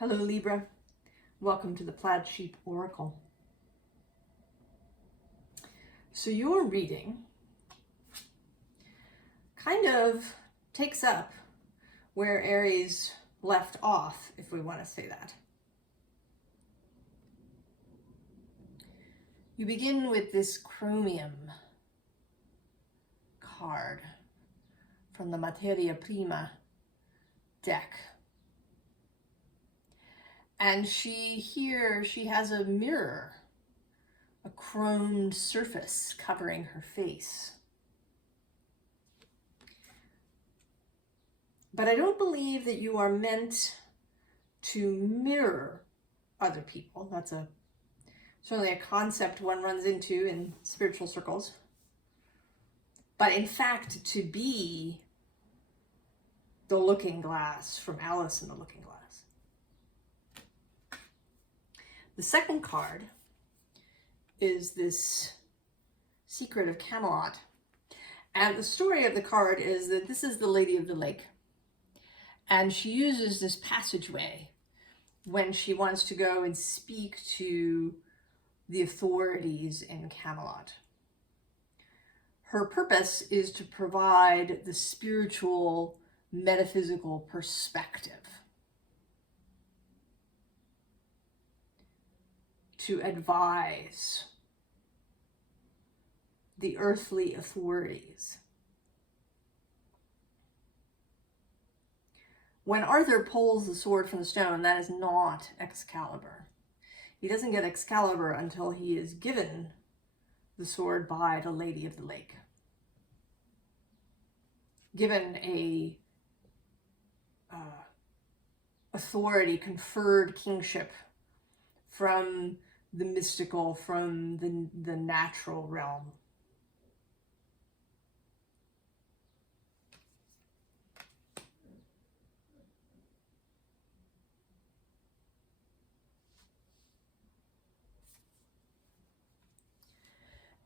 Hello Libra, welcome to the Plaid Sheep Oracle. So your reading kind of takes up where Aries left off, if we want to say that. You begin with this chromium card from the Materia Prima deck. And she has a mirror, a chromed surface covering her face. But I don't believe that you are meant to mirror other people. That's certainly a concept one runs into in spiritual circles. But in fact, to be the looking glass from Alice in the Looking Glass. The second card is this Secret of Camelot. And the story of the card is that this is the Lady of the Lake. And she uses this passageway when she wants to go and speak to the authorities in Camelot. Her purpose is to provide the spiritual, metaphysical perspective, to advise the earthly authorities. When Arthur pulls the sword from the stone, that is not Excalibur. He doesn't get Excalibur until he is given the sword by the Lady of the Lake. Given a authority, conferred kingship from the mystical, from the natural realm.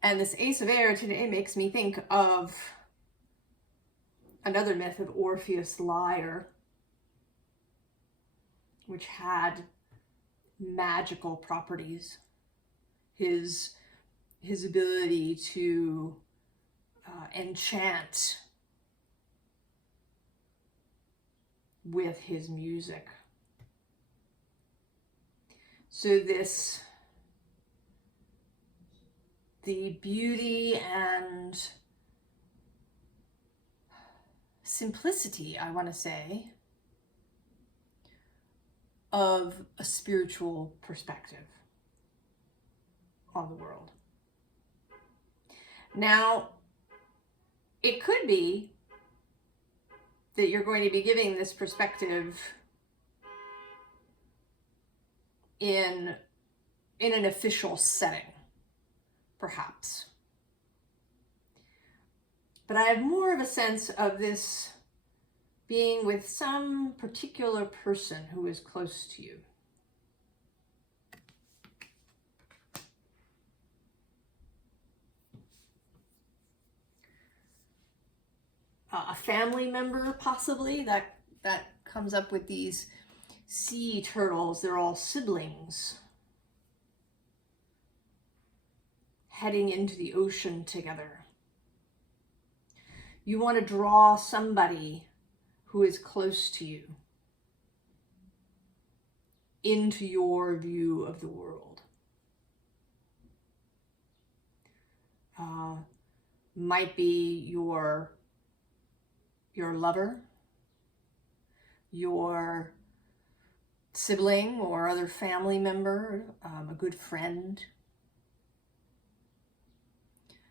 And this Ace of Air today makes me think of another myth of Orpheus Lyre, which had magical properties. His ability to enchant with his music. So the beauty and simplicity, I want to say, of a spiritual perspective on the world. Now, it could be that you're going to be giving this perspective in an official setting, perhaps. But I have more of a sense of this being with some particular person who is close to you. A family member, possibly, that comes up with these sea turtles. They're all siblings heading into the ocean together. You want to draw somebody who is close to you into your view of the world. Might be your lover, your sibling or other family member, a good friend.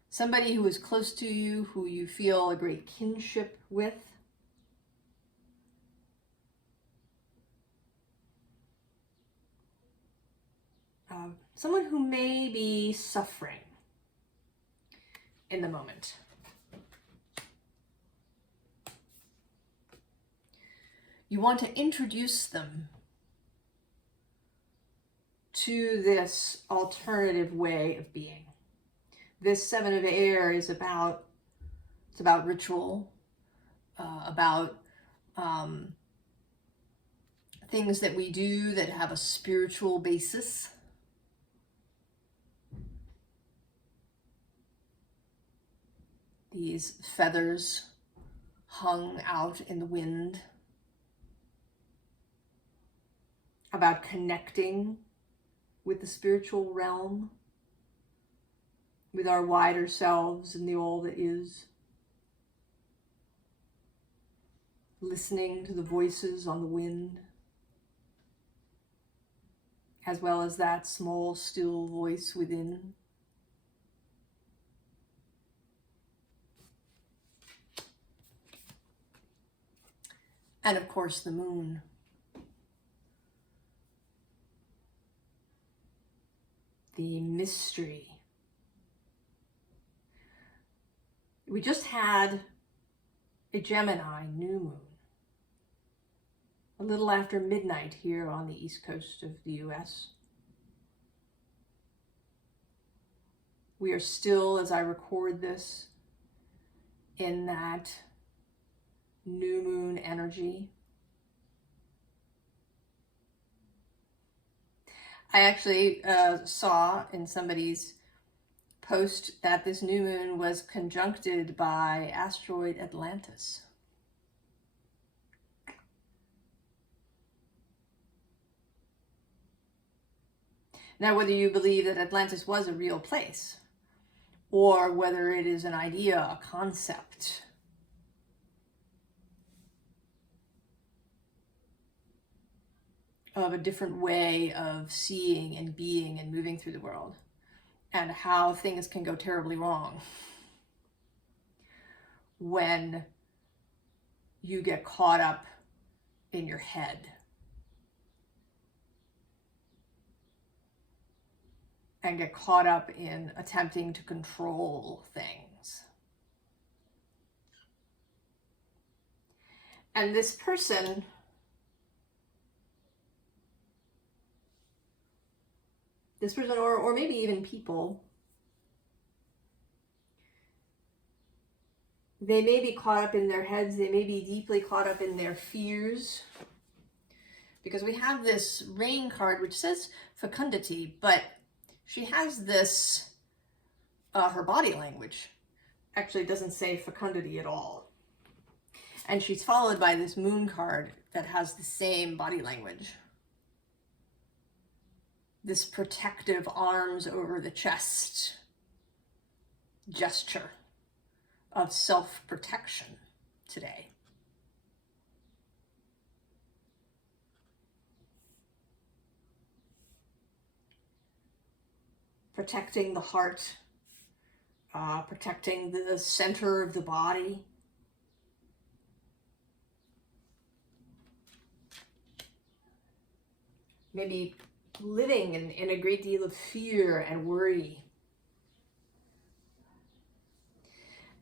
Somebody who is close to you, who you feel a great kinship with. Someone who may be suffering in the moment. You want to introduce them to this alternative way of being. This Seven of Air is about ritual, about things that we do that have a spiritual basis. These feathers hung out in the wind, about connecting with the spiritual realm, with our wider selves and the all that is. Listening to the voices on the wind, as well as that small, still voice within. And of course, the moon. The mystery. We just had a Gemini new moon, a little after midnight here on the east coast of the US. We are still, as I record this, in that new moon energy. I actually saw in somebody's post that this new moon was conjuncted by asteroid Atlantis. Now, whether you believe that Atlantis was a real place, or whether it is an idea, a concept, of a different way of seeing and being and moving through the world, and how things can go terribly wrong when you get caught up in your head. And get caught up in attempting to control things. And this person or maybe even people, they may be caught up in their heads, they may be deeply caught up in their fears, because we have this rain card which says fecundity, but she has this, her body language actually doesn't say fecundity at all. And she's followed by this moon card that has the same body language. This protective arms over the chest gesture of self-protection today. Protecting the heart, protecting the center of the body. Maybe living in a great deal of fear and worry.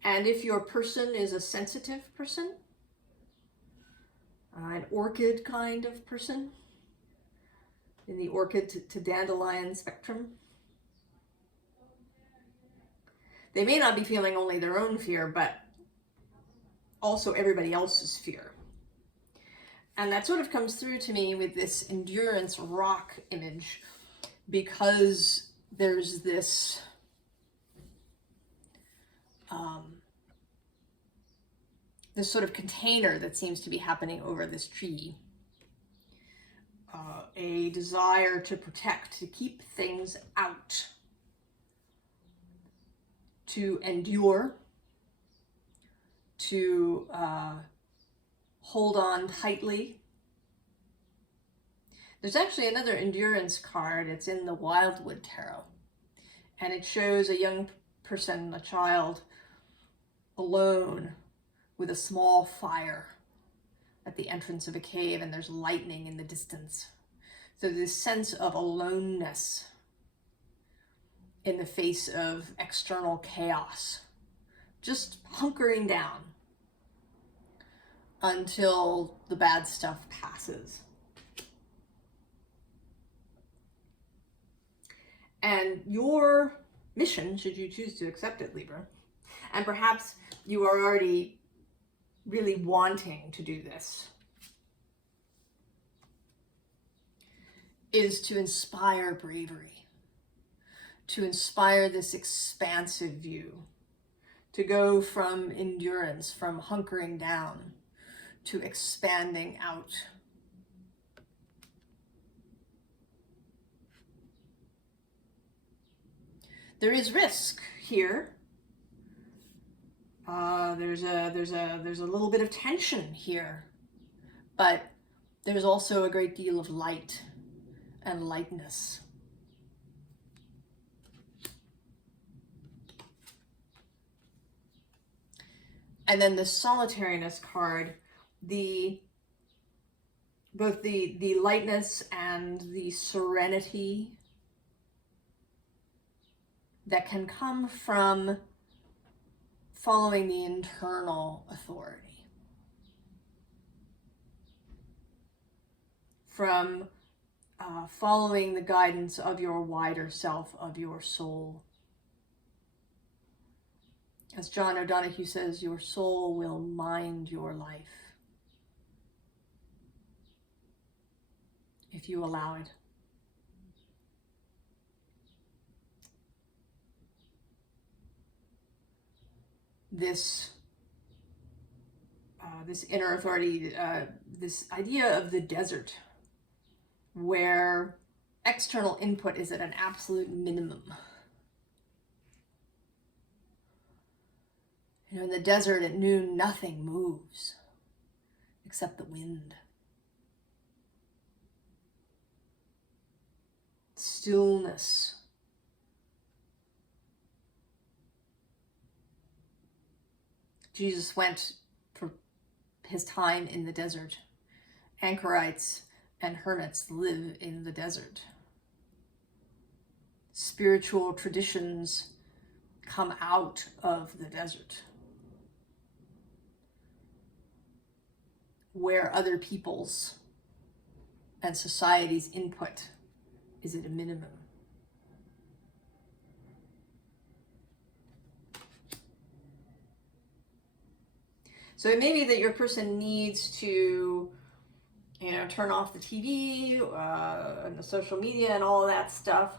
And if your person is a sensitive person, an orchid kind of person, in the orchid to dandelion spectrum, they may not be feeling only their own fear, but also everybody else's fear. And that sort of comes through to me with this endurance rock image, because there's this this sort of container that seems to be happening over this tree. A desire to protect, to keep things out, to endure, to hold on tightly. There's actually another endurance card. It's in the Wildwood Tarot. And it shows a young person, a child, alone with a small fire at the entrance of a cave, and there's lightning in the distance. So this sense of aloneness in the face of external chaos, just hunkering down until the bad stuff passes. And your mission, should you choose to accept it, Libra, and perhaps you are already really wanting to do this, is to inspire bravery, to inspire this expansive view, to go from endurance, from hunkering down, to expanding out. There is risk here. There's a little bit of tension here, but there's also a great deal of light and lightness. And then the solitariness card, both the lightness and the serenity that can come from following the internal authority, from following the guidance of your wider self, of your soul. As John O'Donohue says, your soul will mind your life if you allow it. This inner authority, this idea of the desert, where external input is at an absolute minimum. You know, in the desert at noon, nothing moves except the wind. Stillness. Jesus went for his time in the desert. Anchorites and hermits live in the desert. Spiritual traditions come out of the desert, where other people's and society's input is at a minimum. So it may be that your person needs to, you know, turn off the TV and the social media and all of that stuff.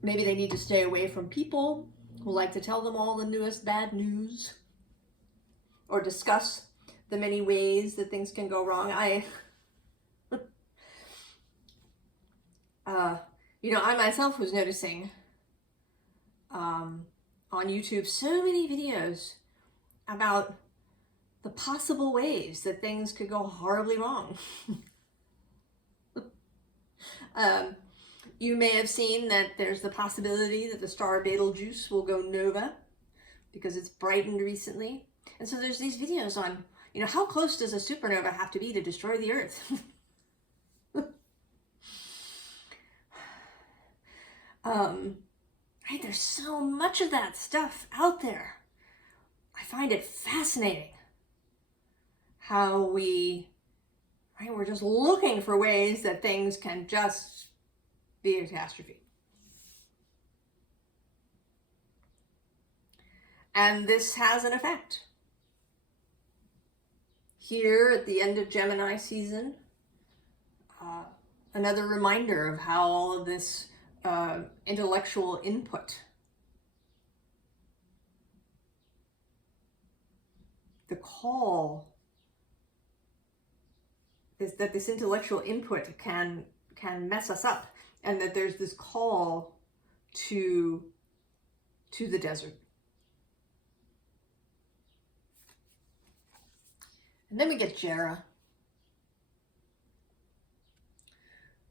Maybe they need to stay away from people who like to tell them all the newest bad news or discuss the many ways that things can go wrong. You know, I myself was noticing on YouTube so many videos about the possible ways that things could go horribly wrong. You may have seen that there's the possibility that the star Betelgeuse will go nova because it's brightened recently. And so there's these videos on, you know, how close does a supernova have to be to destroy the Earth? Right, there's so much of that stuff out there. I find it fascinating how we're just looking for ways that things can just be a catastrophe. And this has an effect. Here at the end of Gemini season, another reminder of how all of this intellectual input, the call is that this intellectual input can mess us up, and that there's this call to the desert. And then we get Jera,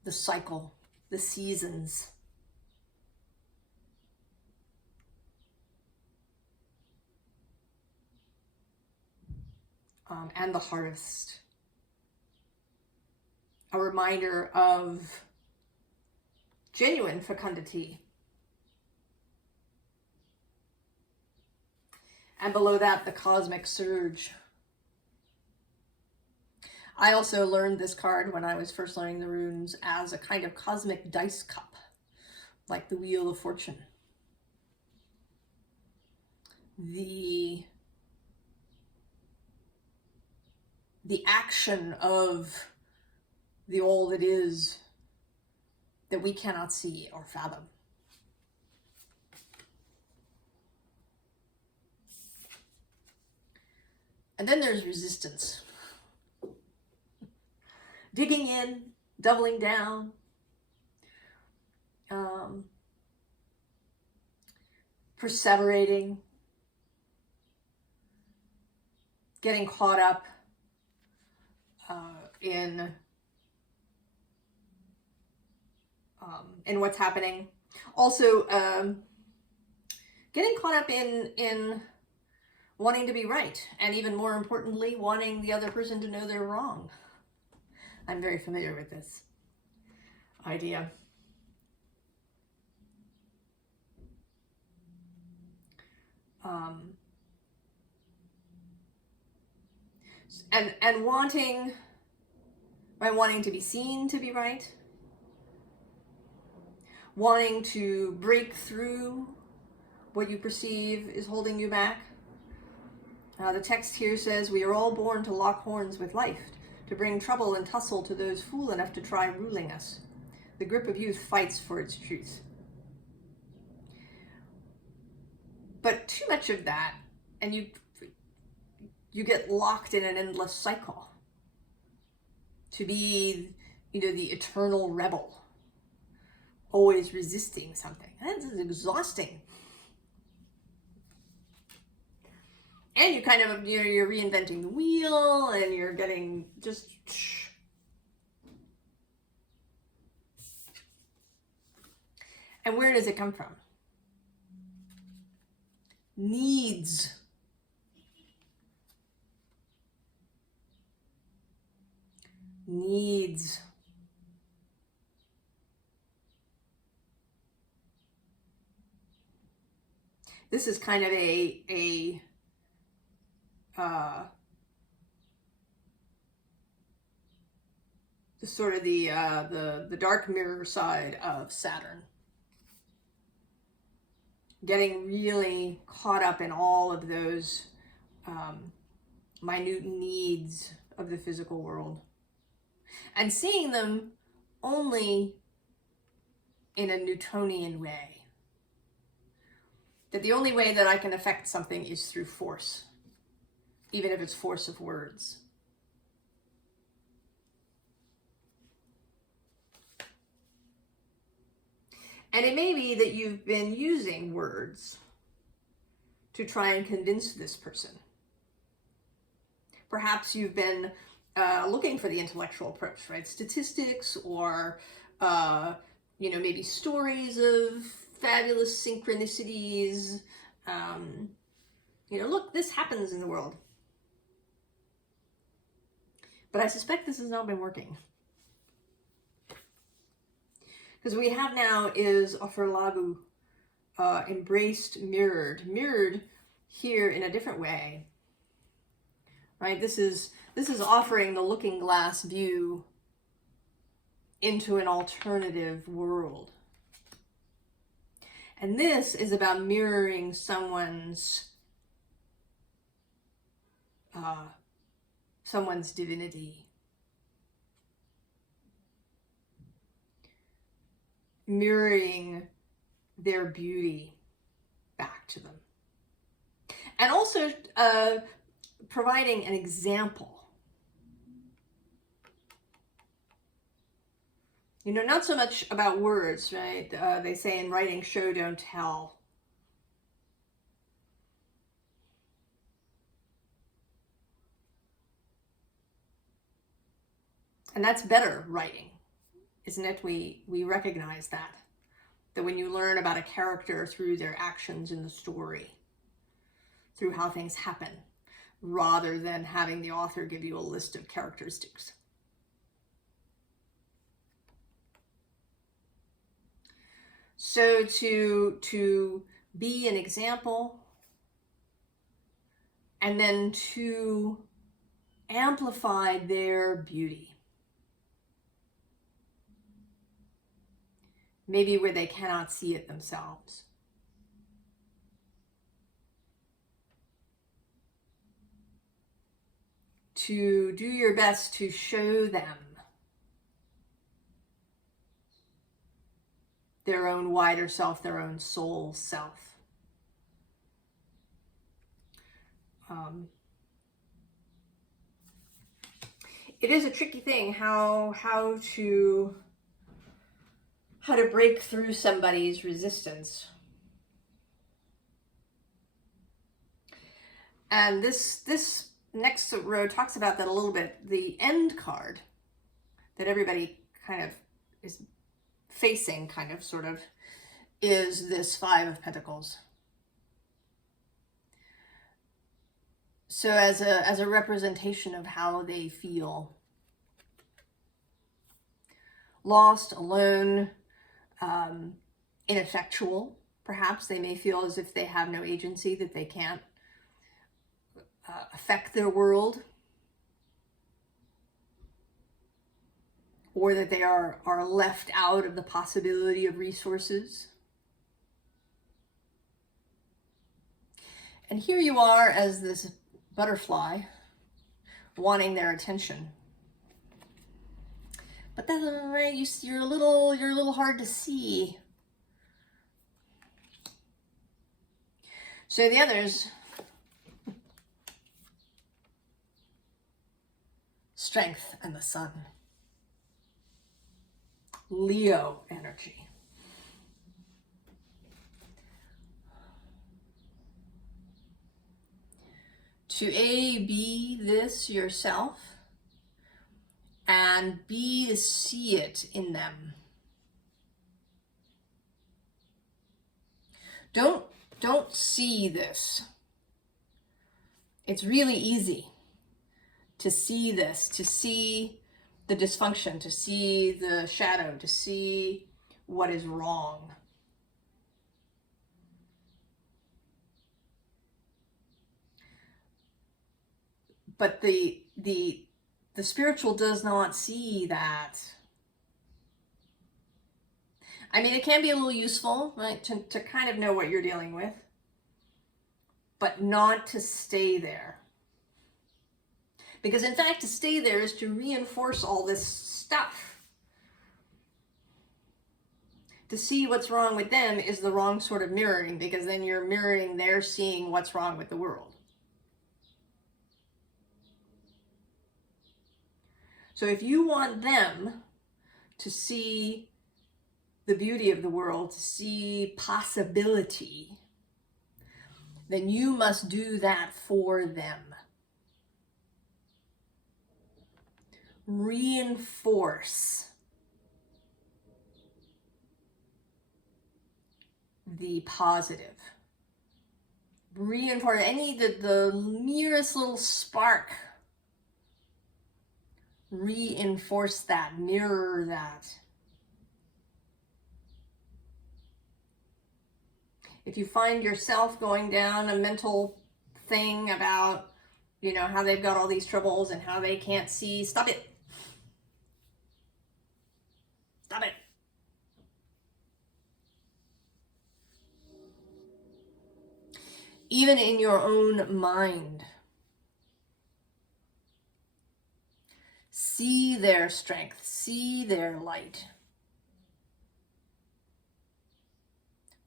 the cycle, the seasons. And the harvest. A reminder of genuine fecundity. And below that, the cosmic surge. I also learned this card when I was first learning the runes as a kind of cosmic dice cup, like the Wheel of Fortune. The action of the all that is that we cannot see or fathom. And then there's resistance. Digging in, doubling down, perseverating, getting caught up in what's happening. Also, getting caught up in wanting to be right, and even more importantly, wanting the other person to know they're wrong. I'm very familiar with this idea. And wanting to be seen to be right, wanting to break through what you perceive is holding you back. The text here says, we are all born to lock horns with life, to bring trouble and tussle to those fool enough to try ruling us. The grip of youth fights for its truth. But too much of that, and you get locked in an endless cycle. To be, the eternal rebel, always resisting something. That's exhausting. And you kind of, you're reinventing the wheel, and you're getting just... And where does it come from? Needs. Needs. This is kind of the sort of the dark mirror side of Saturn. Getting really caught up in all of those minute needs of the physical world. And seeing them only in a Newtonian way. That the only way that I can affect something is through force, even if it's force of words. And it may be that you've been using words to try and convince this person. Perhaps you've been looking for the intellectual approach, right? Statistics or, maybe stories of fabulous synchronicities. Look, this happens in the world. But I suspect this has not been working. Because what we have now is a verlagu, embraced, mirrored here in a different way. Right? This is offering the looking glass view into an alternative world. And this is about mirroring someone's divinity. Mirroring their beauty back to them. And also providing an example. Not so much about words, right? They say in writing, show, don't tell. And that's better writing, isn't it? We recognize that when you learn about a character through their actions in the story, through how things happen, rather than having the author give you a list of characteristics. So to be an example, and then to amplify their beauty. Maybe where they cannot see it themselves. To do your best to show them their own wider self, their own soul self. It is a tricky thing how to break through somebody's resistance. And this next row talks about that a little bit. The end card that everybody kind of is facing, kind of, sort of, is this Five of Pentacles. So as a representation of how they feel. Lost, alone, ineffectual, perhaps. They may feel as if they have no agency, that they can't affect their world, or that they are left out of the possibility of resources. And here you are as this butterfly wanting their attention. But that's right, you're a little hard to see. So the others, Strength and the Sun. Leo energy. To be this yourself, and B, to see it in them. Don't see this. It's really easy to see this, to see the dysfunction, to see the shadow, to see what is wrong. But the spiritual does not see that. I mean, it can be a little useful, right, to kind of know what you're dealing with, but not to stay there. Because in fact, to stay there is to reinforce all this stuff. To see what's wrong with them is the wrong sort of mirroring, because then you're mirroring their seeing what's wrong with the world. So if you want them to see the beauty of the world, to see possibility, then you must do that for them. Reinforce the positive. Reinforce the merest little spark. Reinforce that, mirror that. If you find yourself going down a mental thing about, how they've got all these troubles and how they can't see, stop it. Stop it. Even in your own mind, see their strength, see their light.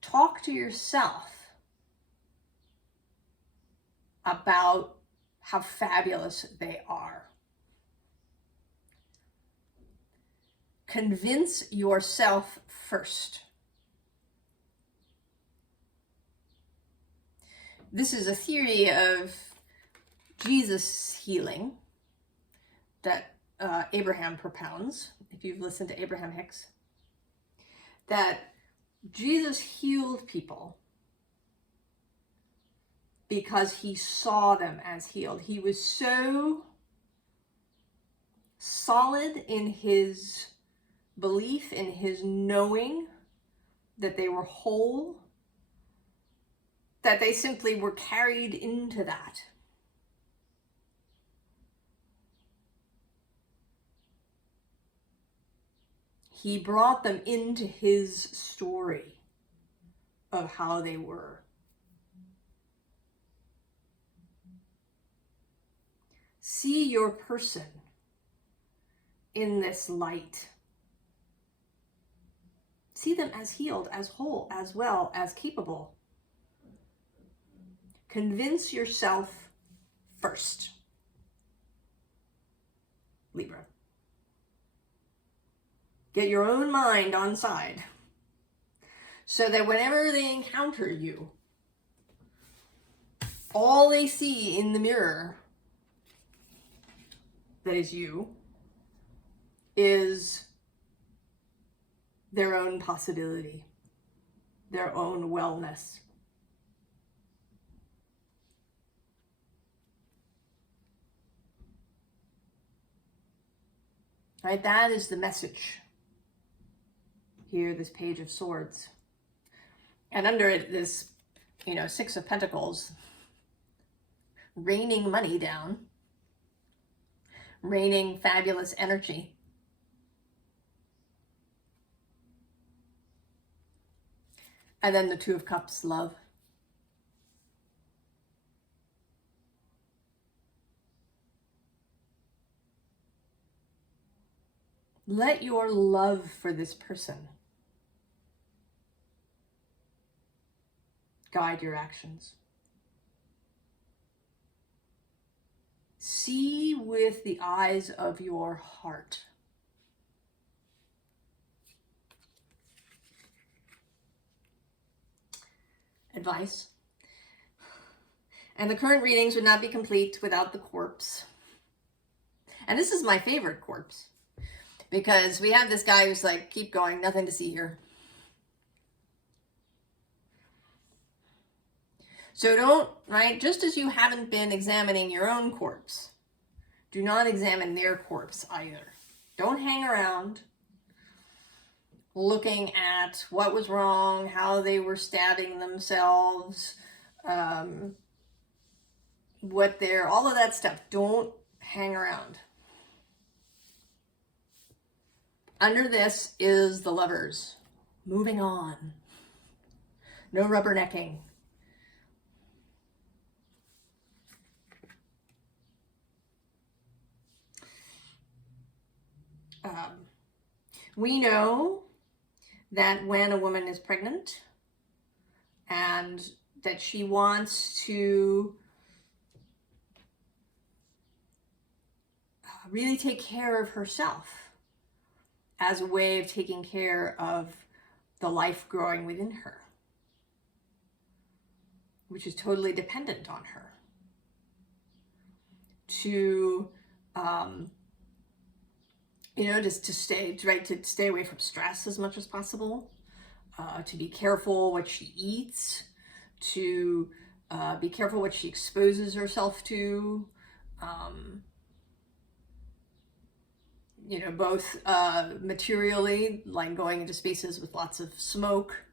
Talk to yourself about how fabulous they are. Convince yourself first. This is a theory of Jesus healing that Abraham propounds, if you've listened to Abraham Hicks, that Jesus healed people because he saw them as healed. He was so solid in his belief, in his knowing that they were whole, that they simply were carried into that. He brought them into his story of how they were. See your person in this light. See them as healed, as whole, as well, as capable. Convince yourself first, Libra. Get your own mind on side so that whenever they encounter you, all they see in the mirror that is you is their own possibility, their own wellness. Right? That is the message. Here, this Page of Swords. And under it, this, Six of Pentacles, raining money down, raining fabulous energy. And then the Two of Cups, love. Let your love for this person guide your actions. See with the eyes of your heart. Advice. And the current readings would not be complete without the corpse. And this is my favorite corpse, because we have this guy who's like, keep going, nothing to see here. So don't, right, just as you haven't been examining your own corpse, do not examine their corpse either. Don't hang around looking at what was wrong, how they were stabbing themselves, all of that stuff. Don't hang around. Under this is the Lovers. Moving on. No rubbernecking. We know that when a woman is pregnant and that she wants to really take care of herself as a way of taking care of the life growing within her, which is totally dependent on her, to just to stay away from stress as much as possible, to be careful what she eats, to be careful what she exposes herself to, both materially, like going into spaces with lots of smoke,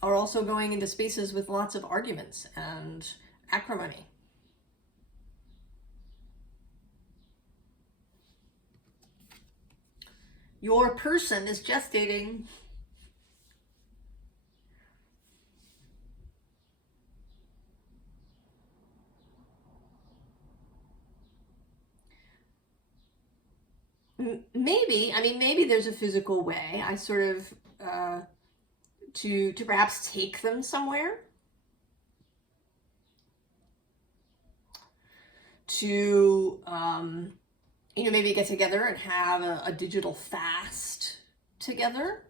or also going into spaces with lots of arguments and acrimony. Your person is gestating. Maybe there's a physical way. I sort of, to perhaps take them somewhere. To, maybe get together and have a digital fast together.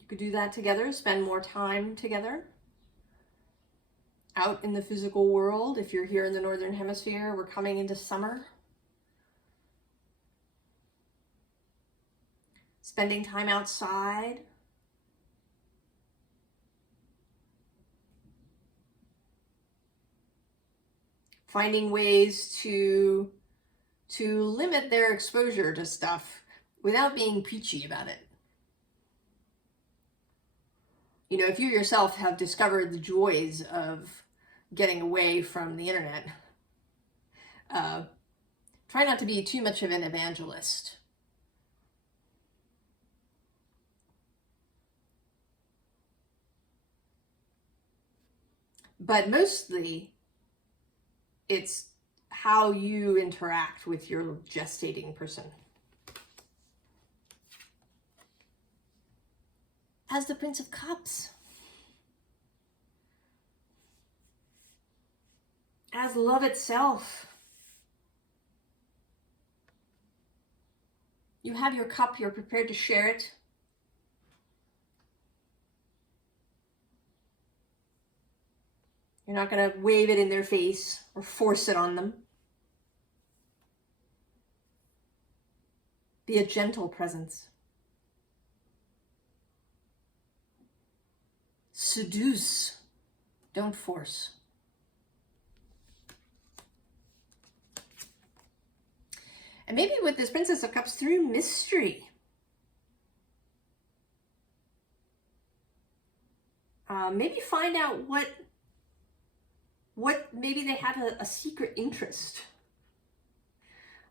You could do that together, spend more time together. Out in the physical world, if you're here in the Northern Hemisphere, we're coming into summer. Spending time outside. Finding ways to limit their exposure to stuff without being preachy about it. If you yourself have discovered the joys of getting away from the internet, try not to be too much of an evangelist. But mostly, it's how you interact with your gestating person. as the Prince of Cups, as love itself. You have your cup, you're prepared to share it. You're not going to wave it in their face or force it on them. Be a gentle presence. Seduce, don't force. And maybe with this Princess of Cups, through mystery. Maybe find out what maybe they have a secret interest.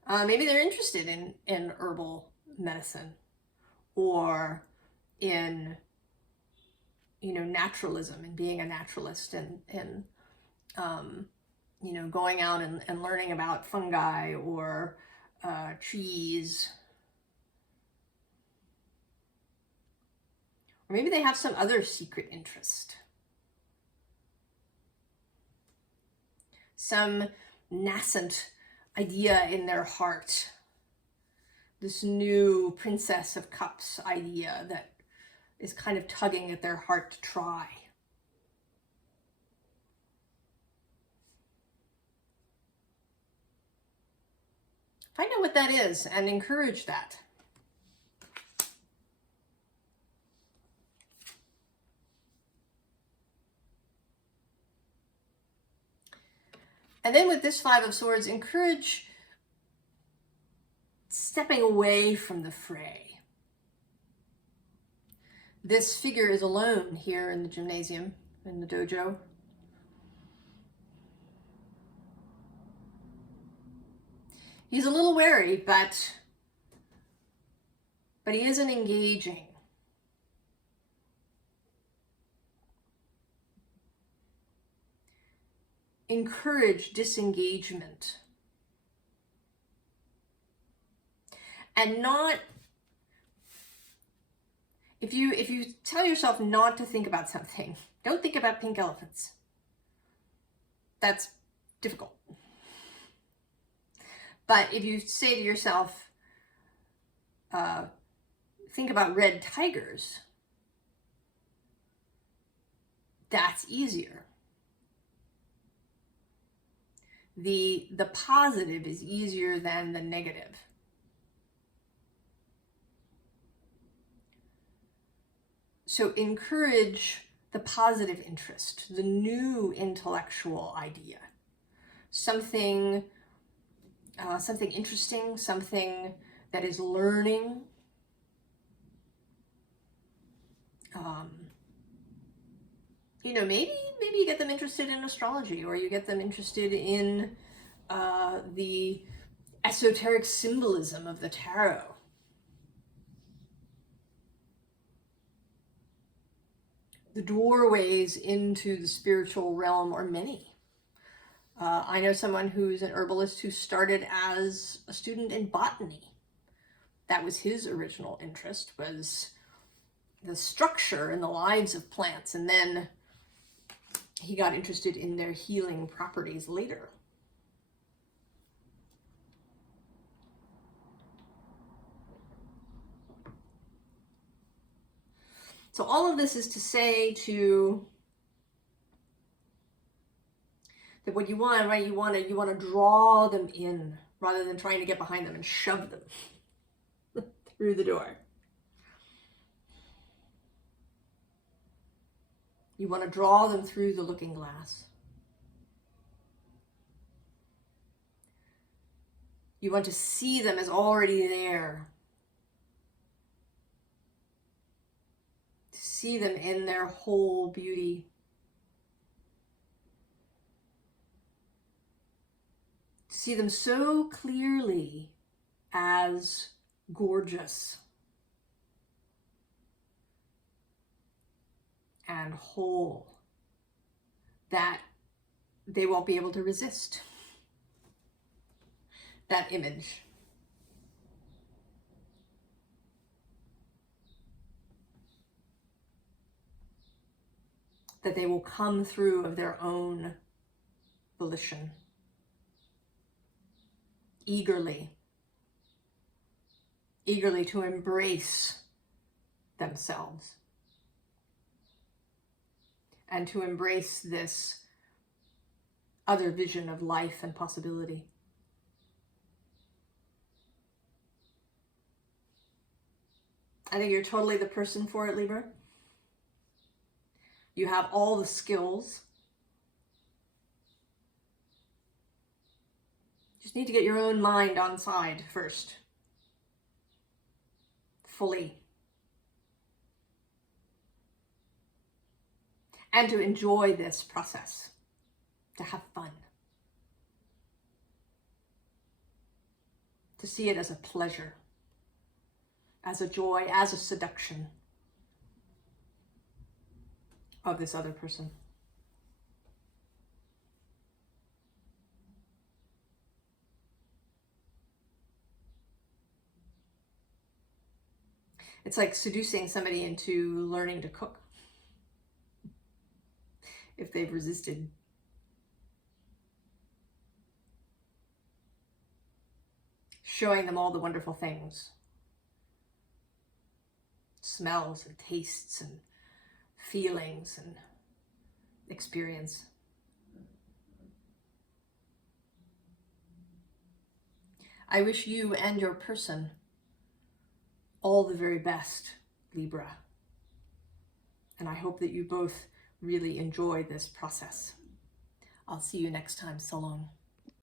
Maybe they're interested in herbal medicine, or in, you know, naturalism and being a naturalist, and you know, going out and learning about fungi or trees. Or maybe they have some other secret interest. Some nascent idea in their heart. This new Princess of Cups idea that is kind of tugging at their heart to try. Find out what that is and encourage that. And then with this Five of Swords, encourage stepping away from the fray. This figure is alone here in the gymnasium, in the dojo. He's a little wary, but he isn't engaging. Encourage disengagement. And not, if you tell yourself not to think about something, don't think about pink elephants. That's difficult. But if you say to yourself, think about red tigers, that's easier. The positive is easier than the negative. So encourage the positive interest, the new intellectual idea, something interesting, something that is learning. You know, maybe you get them interested in astrology, or you get them interested in the esoteric symbolism of the tarot. The doorways into the spiritual realm are many. I know someone who's an herbalist who started as a student in botany. That was his original interest, was the structure and the lives of plants, and then he got interested in their healing properties later. So all of this is to say that what you want, right? You want to draw them in rather than trying to get behind them and shove them through the door. You want to draw them through the looking glass. You want to see them as already there. To see them in their whole beauty. To see them so clearly as gorgeous and whole that they won't be able to resist that image. that they will come through of their own volition, eagerly to embrace themselves and to embrace this other vision of life and possibility. I think you're totally the person for it, Libra. You have all the skills. Just need to get your own mind on side first. Fully. And to enjoy this process. To have fun. To see it as a pleasure. As a joy, as a seduction of this other person. It's like seducing somebody into learning to cook if they've resisted. Showing them all the wonderful things. Smells and tastes and feelings and experience. I wish you and your person all the very best, Libra. And I hope that you both really enjoy this process. I'll see you next time. So long.